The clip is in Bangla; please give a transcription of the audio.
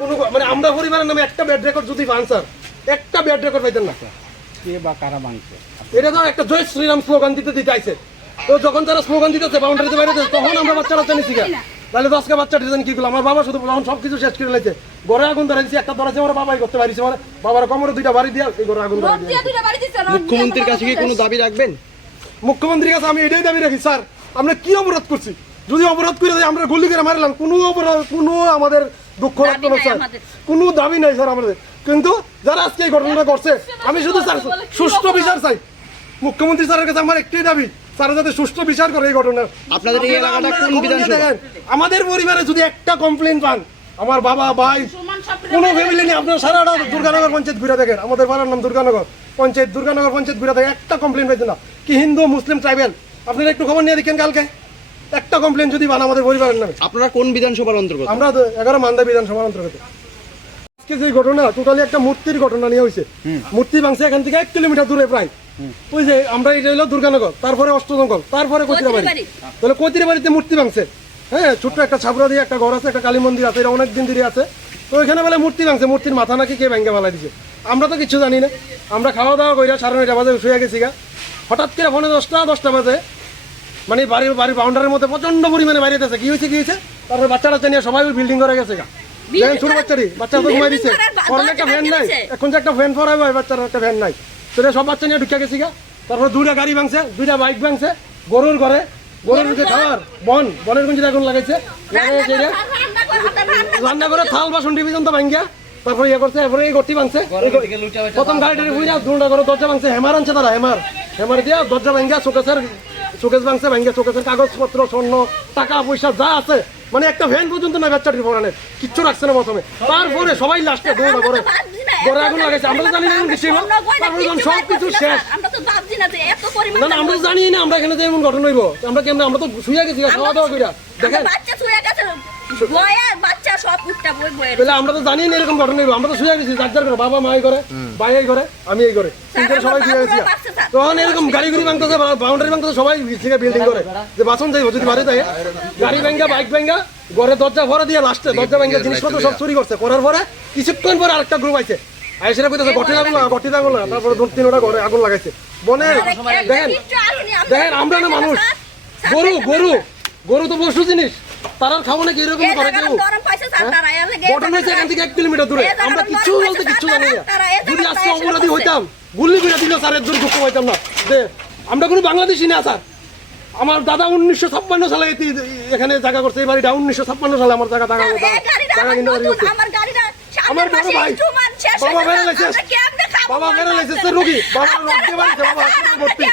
কোনো মানে আমরা পরিবারের নামে একটা ব্যাড রেকর্ড যদি পান স্যার একটা ব্যাড রেকর্ড পাইতেন না। কে বা কারা ভাঙছে এটা তো একটা জয় শ্রীরাম স্লোগান দিতে দিতে আইছে। তো যখন তারা স্লোগান দিতেছে বাউন্ডারিতে বাইরে তখন আমরা বাচ্চারা জানি শিখা তাহলে দশকে বাচ্চা জানি কি করল? আমার বাবা শুধু তখন সব কিছু শেষ করে লাইছে। ঘরে আগুন একটা আমার বাবাই করতে পারিছে। মানে বাবার কোমরে দুইটা বাড়ি দিয়া এই ঘরে আগুন মুখ্যমন্ত্রীর কাছে কি কোনো দাবি রাখবেন? মুখ্যমন্ত্রীর কাছে আমি এটাই দাবি রাখি স্যার। আমরা কি অপরাধ করছি? যদি অপরাধ করে আমরা গুলি করে মারলাম কোনো অপরাধ কোনো আমাদের দুঃখ লাগতো না স্যার। কোনো দাবি নাই স্যার আমাদের। কিন্তু যারা আজকে এই ঘটনাটা করছে আমি শুধু স্যার সুষ্ঠু বিচার চাই। মুখ্যমন্ত্রী স্যারের কাছে আমার একটাই দাবি স্যার যাতে সুষ্ঠু বিচার করে এই ঘটনা। আপনাদের এই এলাকাটা কোন বিধানসভা? আমাদের পরিবারে যদি একটা কমপ্লেন পান আমার বাবা ভাই কোনো ফ্যামিলি নেই আপনার সারাটা দুর্গানগর পঞ্চায়েত ঘুরে দেখেন। আমাদের পাড়ার নাম দুর্গানগর। পঞ্চায়েত দুর্গানগর পঞ্চায়েত ঘুরে দেখেন একটা কমপ্লেন পাইছেন না। কি হিন্দু মুসলিম ট্রাইবেল আপনারা একটু খবর নিয়ে দেখেন কালকে। একটা কমপ্লেন যদি পান আমাদের পরিবারের নামে। আপনারা কোন বিধানসভার অন্তর্গত? আমরা এগারো মান্দা বিধানসভার অন্তর্গত। আজকে যে ঘটনা টোটালি একটা মূর্তির ঘটনা নিয়ে হয়েছে মূর্তি ভাঙছে এখান থেকে এক কিলোমিটার দূরে প্রায়। ওই যে আমরা এটা হলো দুর্গানগর তারপরে অষ্টজঙ্গল তারপরে কতিরাবাড়ি। তাহলে কতিরাবাড়িতে মূর্তি ভাঙছে। হ্যাঁ ছোট্ট একটা ছাপড়া দিয়ে একটা ঘর আছে একটা কালী মন্দির আছে এটা অনেক দিন ধরে আছে। তো ওইখানে বলে মূর্তি ভাঙছে মূর্তির মাথা নাকি কে ভেঙে ফেলাই দিছে? আমরা তো কিছু জানি না। আমরা খাওয়া দাওয়া কইরা সাড়ে নয়টা বাজে শুয়ে গেছি গা। হঠাৎ করে ফোনে দশটা দশটা বাজে। মানে বাড়ির বাড়ির বাউন্ডারির মধ্যে প্রচণ্ড পরিমাণে বাইরে আছে কি হয়েছে কি হয়েছে? তারপরে বাচ্চা টাচ্চা নিয়ে সবাই বিল্ডিং করে গেছে গা। দেখেন ছোট বাচ্চারই বাচ্চা তো ঘুমাই দিচ্ছে ফোনে একটা ফ্যান নাই। এখন যে একটা ফ্যান ফরাই হয় বাচ্চার একটা ফ্যান নাই। সেটা সব বাচ্চা নিয়ে ঢুকে গেছি গা। তারপরে দুইটা গাড়ি ভাঙছে দুইটা বাইক ভাঙছে গরুর ঘরে। গরুর যে খাওয়ার বন বনের গুঞ্জিতে আগুন লাগাইছে। রান্না করে থাল বাসন টিভি তো ভাঙ্গিয়া তারপরে ইয়ে করছে এরপরে এই গটি ভাঙছে। প্রথম গাড়িটা বুঝা দুটা করে দরজা ভাঙছে হেমার আনছে তারা হেমার হেমার দিয়া দরজা ভাঙ্গিয়া শোকেসের শোকেস ভাঙছে ভাঙ্গিয়া শোকেসের কাগজপত্র স্বর্ণ টাকা পয়সা যা আছে। মানে একটা ভ্যান পর্যন্ত না বাচ্চাটির পড়ানে। কিচ্ছু রাখছে না প্রথমে। তারপরে সবাই লাস্টে দৌড়া করে ঘরে আগুন লাগাইছে। আমরা জানি না কিছু। হলো। তারপরে যখন সব কিছু শেষ। না না আমরা জানি না আমরা এখানে যে এমন ঘটনা হইব। আমরা কেমন আমরা তো শুয়ে গেছি খাওয়া দাওয়া কইরা। দেখেন। আমরা তো জানি না এরকম ঘটনা হইব। আমরা তো শুয়ে গেছি। যার যার করে বাবা মা এই করে ভাই এই করে। আমি এই করে। সবাই শুয়ে গেছি তখন এরকম গাড়ি গুড়ি ভাঙতেছে বাউন্ডারি ভাঙতেছে সবাই থেকে বিল্ডিং করে। যে বাসন যাইব যদি বাড়ি যায় গাড়ি ভাঙ্গা বাইক ভাঙ্গা ঘরে দরজা ভরে দিয়ে লাস্টে দরজা ভাঙ্গা জিনিসপত্র সব চুরি করছে। করার পরে কিছুক্ষণ পরে আরেকটা গ্রুপ আইসেরা কইতেছে গটি আগুন লাগা গটি আগুন লাগা তারপরে দু তিনটা ঘরে আগুন লাগাইছে। বনে দেখেন দেখেন আমরা না মানুষ। গরু গরু গরু তো পশু জিনিস। তারা খাব নাকি এরকম করে কেউ ঘটনা হয়েছে এখান থেকে এক কিলোমিটার দূরে। আমরা কিছু বলতে কিচ্ছু জানি না। যদি আজকে অপরাধী হইতাম গুলি করে দিল স্যার এর দূর দুঃখ পাইতাম না। যে আমরা কোনো বাংলাদেশি না স্যার। আমার দাদা উনিশশো ছাপ্পান্ন সালে এখানে জায়গা করছে এই বাড়িটা উনিশশো ছাপ্পান্ন সালে আমার জায়গা জায়গা জায়গা কিনতে পারি আমার বড় ভাই বাবা বেড়ে বাবা বেড়ে লাগছে রুগী বাবা বাবা হাসপাতালে ভর্তি।